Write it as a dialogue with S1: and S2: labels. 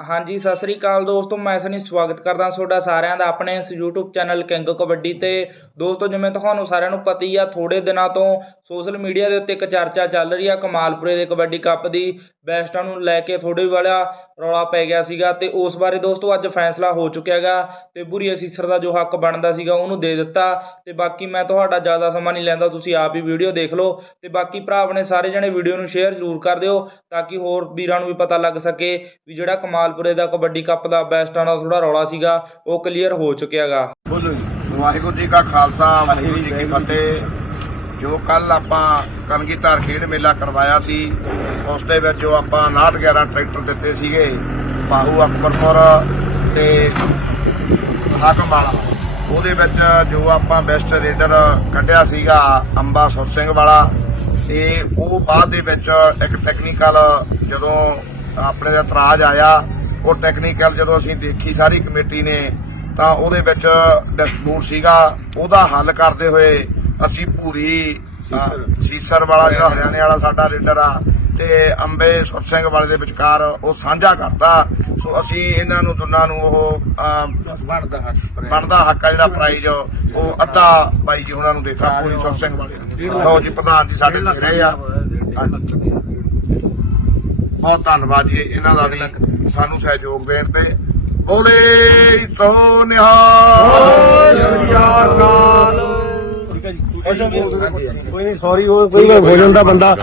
S1: ਹਾਂਜੀ, ਸਤਿ ਸ੍ਰੀ ਅਕਾਲ ਦੋਸਤੋ, ਮੈਂ ਸਨੀ ਸਵਾਗਤ ਕਰਦਾ ਤੁਹਾਡਾ ਸਾਰਿਆਂ ਦਾ ਆਪਣੇ ਇਸ YouTube ਚੈਨਲ ਕਿੰਗ ਕਬੱਡੀ ਤੇ। ਦੋਸਤੋ, ਜਿਵੇਂ ਤੁਹਾਨੂੰ ਸਾਰਿਆਂ ਨੂੰ ਪਤਾ ਹੀ ਆ ਥੋੜੇ ਦਿਨਾਂ ਤੋਂ ਸੋਸ਼ਲ ਮੀਡੀਆ ਦੇ ਉੱਤੇ ਇੱਕ ਚਰਚਾ ਚੱਲ ਰਹੀ ਆ, ਕਮਾਲਪੁਰੇ ਦੇ ਕਬੱਡੀ ਕੱਪ ਦੀ ਬੈਸਟਾਂ ਨੂੰ ਲੈ ਕੇ ਥੋੜੇ ਵਾਲਾ ਰੌਲਾ ਪੈ ਗਿਆ ਸੀਗਾ ਤੇ ਉਸ ਬਾਰੇ ਦੋਸਤੋ ਅੱਜ ਫੈਸਲਾ ਹੋ ਚੁੱਕਿਆ ਗਾ ਤੇ ਬੁਰੀ ਅਸੀਸਰ ਦਾ ਜੋ ਹੱਕ ਬਣਦਾ ਸੀਗਾ ਉਹਨੂੰ ਦੇ ਦਿੱਤਾ ਤੇ ਬਾਕੀ ਮੈਂ ਤੁਹਾਡਾ ਜ਼ਿਆਦਾ ਸਮਾਂ ਨਹੀਂ ਲੈਂਦਾ, ਤੁਸੀਂ ਆਪ ਹੀ ਵੀਡੀਓ ਦੇਖ ਲਓ ਤੇ ਬਾਕੀ ਭਰਾ ਨੇ ਸਾਰੇ ਜਣੇ ਵੀਡੀਓ ਨੂੰ ਸ਼ੇਅਰ ਜ਼ਰੂਰ ਕਰ ਦਿਓ ਤਾਂ ਕਿ ਹੋਰ ਵੀਰਾਂ ਨੂੰ ਵੀ ਪਤਾ ਲੱਗ ਸਕੇ ਵੀ ਜਿਹੜਾ ਕਮਾਲਪੁਰੇ ਦਾ ਕਬੱਡੀ ਕੱਪ ਦਾ ਬੈਸਟਾਂ ਦਾ ਥੋੜਾ ਰੌਲਾ ਸੀਗਾ, ਉਹ ਕਲੀਅਰ ਹੋ ਚੁੱਕਿਆ ਗਾ
S2: ਵਾਹਿਗੁਰੂ ਜੀ ਕਾ ਖਾਲਸਾ, ਵਾਹਿਗੁਰੂ ਜੀ ਕੀ ਫਤਿਹ। ਜੋ ਕੱਲ ਆਪਾਂ ਕਨਗੀਧਰ ਖੇਡ ਮੇਲਾ ਕਰਵਾਇਆ ਸੀ, ਉਸ ਦੇ ਵਿੱਚ ਜੋ ਆਪਾਂ 59 11 ਟਰੈਕਟਰ ਦਿੱਤੇ ਸੀਗੇ, ਬਾਹੂ ਅਕਬਰਪੁਰ ਤੇ ਹਾਕਮ ਵਾਲਾ ਉਹਦੇ ਵਿੱਚ ਜੋ ਆਪਾਂ ਬੈਸਟ ਰੇਡਰ ਕੱਢਿਆ ਸੀਗਾ ਅੰਬਾ ਸੁਰ ਸਿੰਘ ਵਾਲਾ, ਤੇ ਉਹ ਬਾਅਦ ਦੇ ਵਿੱਚ ਇੱਕ ਟੈਕਨੀਕਲ ਜਦੋਂ ਆਪਣੇ ਦਾ ਇਤਰਾਜ਼ ਆਇਆ, ਉਹ ਟੈਕਨੀਕਲ ਜਦੋਂ ਅਸੀਂ ਦੇਖੀ ਸਾਰੀ ਕਮੇਟੀ ਨੇ, ਤਾਂ ਉਹਦੇ ਵਿੱਚ ਡਿਸਪਿਊਟ ਸੀਗਾ, ਉਹਦਾ ਹੱਲ ਕਰਦੇ ਹੋਏ ਅਸੀਂ ਪੂਰੀ ਸੀਸਰ ਵਾਲਾ ਜਿਹੜਾ ਹਰਿਆਣੇ ਵਾਲਾ ਸਾਡਾ ਲੀਡਰ ਆ ਤੇ ਅੰਬੇ ਸੁਰ ਸਿੰਘ ਵਾਲੇ ਦੇ ਵਿਚਕਾਰ ਉਹ ਸਾਂਝਾ ਕਰਤਾ। ਸੋ ਅਸੀਂ ਇਹਨਾਂ ਨੂੰ ਦੋਨਾਂ ਨੂੰ ਉਹ ਬਣਦਾ ਹੱਕ ਬਣਦਾ ਹੱਕ ਆ ਜਿਹੜਾ ਪ੍ਰਾਈਜ਼ ਉਹ ਅੱਧਾ ਬਾਈ ਜੀ ਉਹਨਾਂ ਨੂੰ ਦੇਤਾ ਪੂਰੀ ਸੁਰ ਸਿੰਘ ਵਾਲੇ ਨੂੰ ਲਓ ਜੀ ਪ੍ਰਧਾਨ ਜੀ ਸਾਡੇ ਦੇ ਰਹੇ ਆ। ਬਹੁਤ ਧੰਨਵਾਦ ਜੀ ਇਹਨਾਂ ਦਾ ਵੀ ਸਾਨੂੰ ਸਹਿਯੋਗ ਦੇਣ ਤੇ। ਬੋਲੇ ਸੋ ਨਿਹਾਲ। ਸ੍ਰੀ ਅਕਾਲ
S3: ਕੋਈ ਨਹੀਂ ਸੌਰੀ ਹੋ ਕੋਈ ਹੋ ਜਾਂਦਾ ਬੰਦਾ।